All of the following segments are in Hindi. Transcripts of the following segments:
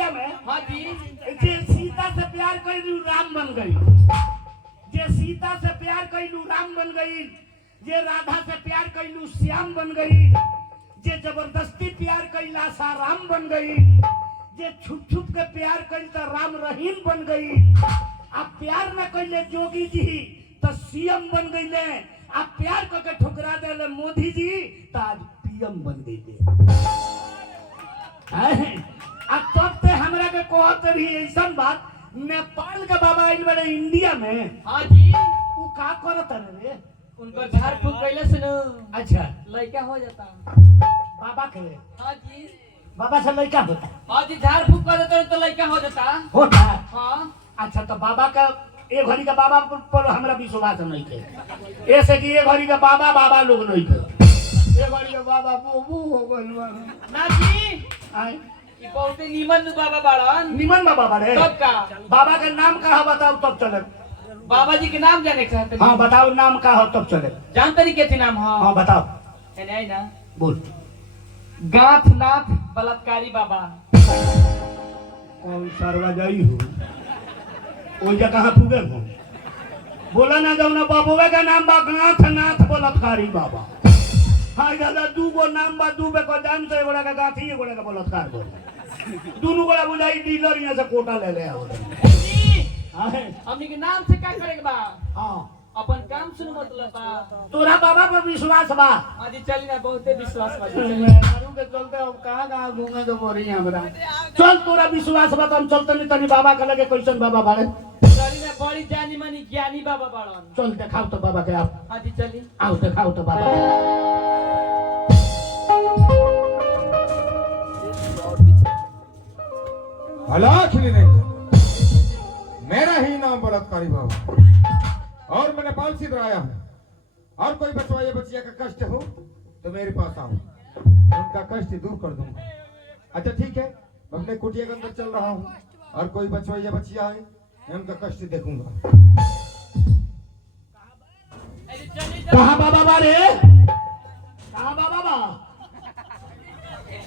इंडिया में। हाँ जी। जे सीता से प्यार कैलू राम बन गई, जे सीता से प्यार कैलू राम बन गई, जे राधा से प्यार कैलू श्याम बन गई, जे जबरदस्ती प्यार कैला सा राम बन गई, जे छुप छुप के प्यार कैल तो राम रहीम बन गई। आप प्यार न कैले जोगी जी तो सीएम बन गईले, आप प्यार करके ठुकरा देले मोदी जी तो आज पीएम बन गईले। अब तब ते हमरा के कहत रही ऐसन बात, नेपाल के बाबा आइल बड़े इंडिया में। हाँ जी। उ का करत रे? उनका झाड़ फूक कैले से न अच्छा लड़का हो जाता। बाबा के? हाँ जी। बाबा से लड़का होता? हाँ जी, झाड़ फूक कर देते तो लड़का हो जाता। होता? हाँ। अच्छा तो बाबा का एक घड़ी का बाबा पर हमरा विश्वास नहीं थे, ऐसे कि एक घड़ी का बाबा बाबा लोग नहीं थे, एक घड़ी का बाबा बूबू हो गइल ना जी। आई ये बहुत नीमन बाबा बाड़न। निमन बाबा बारे। तब का बाबा का नाम का है बताओ तब चले। बाबा जी के नाम जाने के चाहते। हाँ बताओ नाम का हो तब चले। जानते नहीं क्या नाम? हाँ हाँ बताओ। नहीं ना बोल। गांठनाथ बलात्कारी बाबा। कौन सरवा जाई हो ओ जगह कहाँ पुगे हो? बोला ना जाओ ना बाबुआ का नाम बा गांठनाथ बलात्कारी बाबा। हाँ दादा दू गो नाम बा, दू बे को जान से एगोड़ा का गांठी एगोड़ा का बलात्कार बोल। दोनों गोड़ा बुझाई डीलर यहाँ से कोटा ले ले आओ। हमनी के नाम से क्या करेगा बा? हाँ अपन काम सुन मतलब बा। तोरा बाबा पर विश्वास बा? आज चली ना बहुते विश्वास बा। मारू के चलते अब कहाँ घूमे तो मोरी हमरा। चल तोरा विश्वास बा तो हम चलते नहीं तनी बाबा के लगे कैसन बाबा बाड़े। चली ना बड़ी जानी मानी ज्ञानी बाबा बाड़न। चल दिखाओ तो बाबा के आप। हाँ जी चली। आओ दिखाओ तो बाबा। हलाखिली नहीं, मेरा ही नाम बलात्कारी बाबा और मैं नेपाल से आया हूँ। और कोई बचवा या बचिया का कष्ट हो तो मेरे पास आओ, उनका कष्ट दूर कर दूंगा। अच्छा ठीक है, मैं अपने कुटिया के अंदर चल रहा हूँ और कोई बचवा या बचिया आए मैं उनका कष्ट देखूंगा। कहाँ बाबा बारे? कहाँ बाबा बा?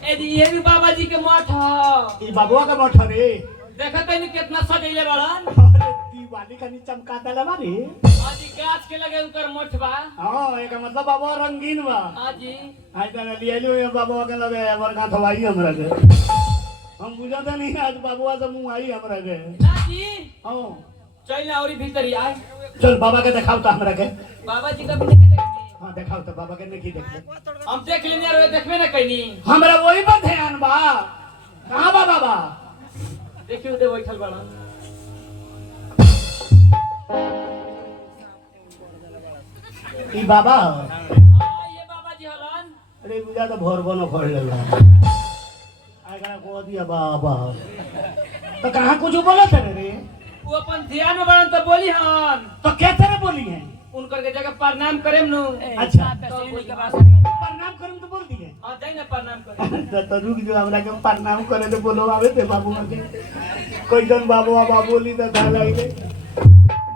ये भी बाबा जी के मठ है। ये बाबुआ का मठ रे। देखते नहीं कितना सजैले बाड़न। अरे दीवाली का नी चमका देला बारे। आज गाछ के लगे उनकर मठ बा। हाँ एक मतलब बाबुआ रंगीन बा। हाँ जी। आज तना लिया लियो बाबुआ के लगे बरका थवाई हमरा के। हम बुझाते नहीं आज बाबुआ से मुंह आई हमरा के। ना जी। हाँ चल ना और भीतर ही आए। चल बाबा के दिखाओ तो हमरा के। बाबा जी का भी नहीं देखी। हाँ दिखाओ तो बाबा के नहीं देख। हम देख लेने और देखबे ना कहीं। हमरा वही पर ध्यान बा। कहाँ बा बाबा? देखिए उधर बैठल बाड़न। ई बाबा हाँ ये बाबा जी हलन। अरे बुझा तो भोर बनो खोल लेला। आगरा को दिया बाबा। तो कहाँ कुछ बोला थे रे? वो अपन ध्यान में बाड़न तो बोली हन। तो क्या तरह बोली है? उनकर के जगह प्रणाम करेम नु। अच्छा प्रणाम करम तो बोल दिए। हां जाई ना प्रणाम करे। तो रुक जो हमरा के प्रणाम करे तो बोलो आवे ते बाबू के। कोई जन बाबू बोली तो धा लागे।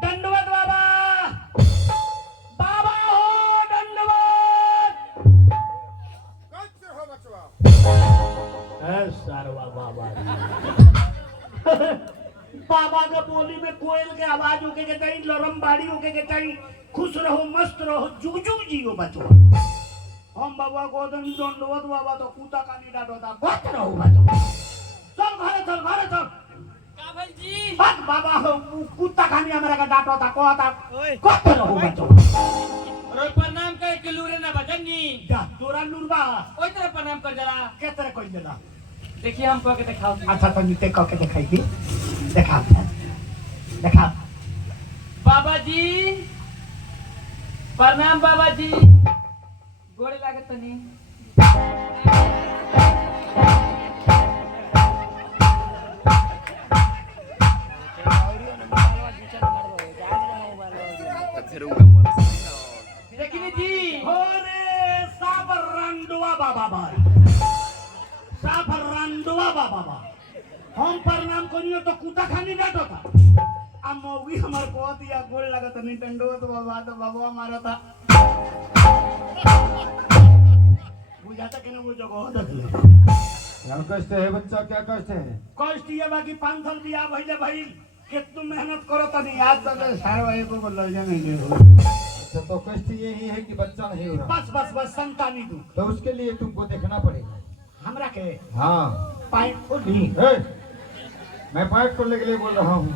दंडवत बाबा। बाबा हो दंडवत। कैसे हो बचवा? है सारवा बाबा। बाबा के बोली में कोयल के आवाज होके के चाहिए, लरम बाड़ी होके के चाहिए, खुश रहो मस्त रहो जुग जुग जियो बचवा। हम बाबा को दंडवत बाबा तो कुत्ता का नहीं डांटता गोत रहो बचवा। चल घरे चल। का भाई जी? बस बाबा हो कुत्ता खानी हमरा का डांटता कहता गोत रहो बचवा। और प्रणाम करे के लूरे ना बजनी। जा तोरा लुरबा ओई तरह प्रणाम कर जरा। के तरह कोई देला। देखिए हम कह के दिखाओ। अच्छा तो नीचे कह के दिखाई दी। देखा बाबा जी प्रणाम। बाबा जी गोड़े लागे तनी। देखिए जी। अरे साबर रंडुआ बाबा बा। साबर रंडुआ बाबा बा। हम प्रणाम करियो तो कुत्ता खानी डांटो था। आ मौगी हमर को दिया गोल लगत नहीं टंडो तो बाबा मारा था। बुझाता कि ना वो जगह देख ले। क्या कष्ट है बच्चा, क्या कष्ट है? कष्ट ये बाकी 5 साल बियाह भइले भाई कितनु मेहनत करो तनी आज तक सारे भाई को बोल जा नहीं हो। अच्छा, तो कष्ट यही है कि बच्चा नहीं हो रहा। बस बस बस संतानी दुख। तो उसके लिए तुमको देखना पड़ेगा। हमरा के हाँ, पाइप खोली। मैं पाइप खोलने के लिए बोल रहा हूँ।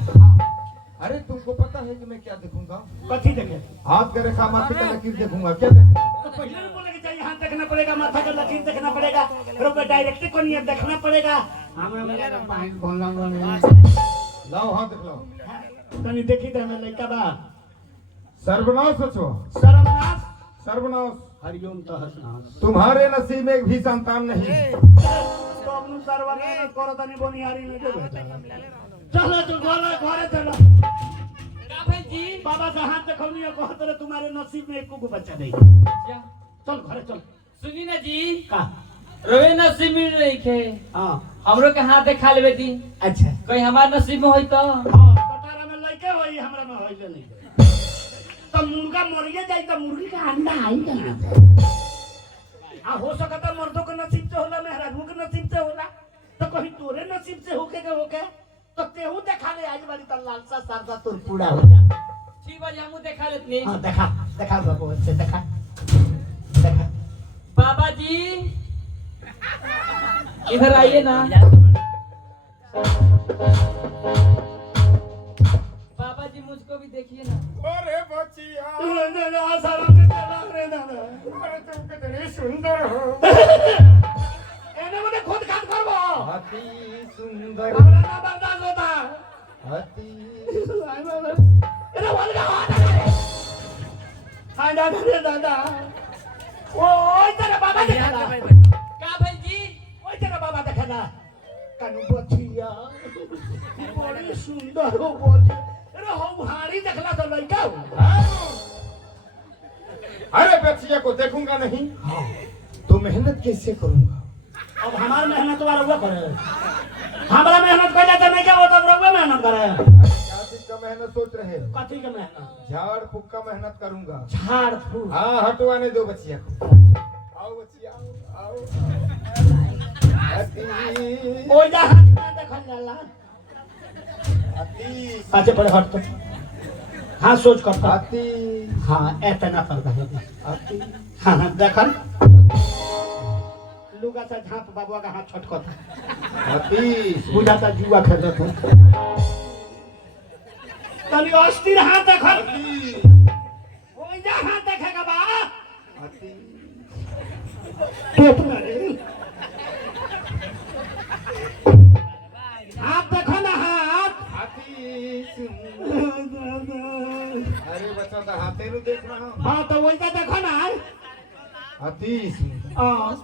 अरे तुमको पता है कि मैं क्या देखूंगा? कथी देखे? हाथ के रेखा, माथे का लकीर देखूंगा। क्या देखूंगा? तो पहले भी बोले कि चाहिए हाथ देखना पड़ेगा, माथा का लकीर देखना पड़ेगा, फिर ऊपर डायरेक्ट को नहीं देखना पड़ेगा। हमरा में लगा पाइप खोलना लाओ हाथ देख लो। तनी देखी दे हमें लड़का बा। सर्वनाश सोचो, सर्वनाश सर्वनाश। हरिओम तहसनाश। तुम्हारे नसीब में एक भी संतान नहीं। तो अपनु सर्वनाश करो तनी बोनिहारी में देबे। चलो तू घरे चलो। का भाई जी बाबा से हाथ देखौनी और कहत रहे तुम्हारे नसीब में एको गो बच्चा नहीं। क्या? चल घरे चल। सुनी ना जी का? रोवे नसीब में नहीं खे हां हमरो के हाथ दिखा लेबे दी। अच्छा कहीं हमार नसीब में होई तो हां कटारा में लइके होई, हमरा में होइले नहीं। तो मुर्गा मरिए जाई तो मुर्गी का अंडा आई कहां से? आ हो सकता मर्दों के नसीब से होला, मेहरारू के नसीब से होला, तो कहीं तोरे नसीब से होके के होके तो तेहू देखा ले आज वाली तो लालसा सारदा तोर पूरा हो जा। ठीक बा हमू देखा लेतनी। हां देखा बाबू अच्छे देखा। बाबा जी इधर आइए ना। बाबा जी मुझको भी देखिए ना। अरे बच्चिया, सारा में चला रे दादा। अरे तुम कितनी सुंदर हो। एने मुझे खुद काट करबो। अति सुंदर, हमरा ना बर्दाश्त होता। अति। अरे बोल का हां दादा। ओए तेरा बाबा देखा। का भाई जी ओए तेरा बाबा देखा। कानू बचिया बड़ी सुंदर हो बोली। अरे हो भारी देखला तो लइका हो। अरे बच्चिया को देखूंगा नहीं तो मेहनत कैसे करूंगा? अब हमार मेहनत वाला हुआ करे। हमरा मेहनत कर जाता नहीं क्या वो तब रउवा मेहनत करे। क्या चीज का मेहनत सोच रहे हो? कथी के मेहनत? झाड़ फूक का मेहनत करूंगा। झाड़ फूक। हाँ, हटवाने दो बच्चिया को। आओ बच्चिया, आओ। अति ओए जा हाथ में देखल जाला। अति आगे पड़े हट तो। हाँ सोच कर। अति हाँ इतना कर दे। अति हाँ देखल। लुगा से झांप बाबुआ का हाथ छटकता। अति बुझाता जुआ खेलत हो। तनी अस्थिर हाथ देखल। ओए जा हाथ देखेगा बा। अति टोप ना रे। हाथ देखो ना हाथ। अति सुंदर। अरे बच्चा तो हाथे नु देख रहा हूँ। हाँ तो वही देखो ना। अति सुंदर। हाँ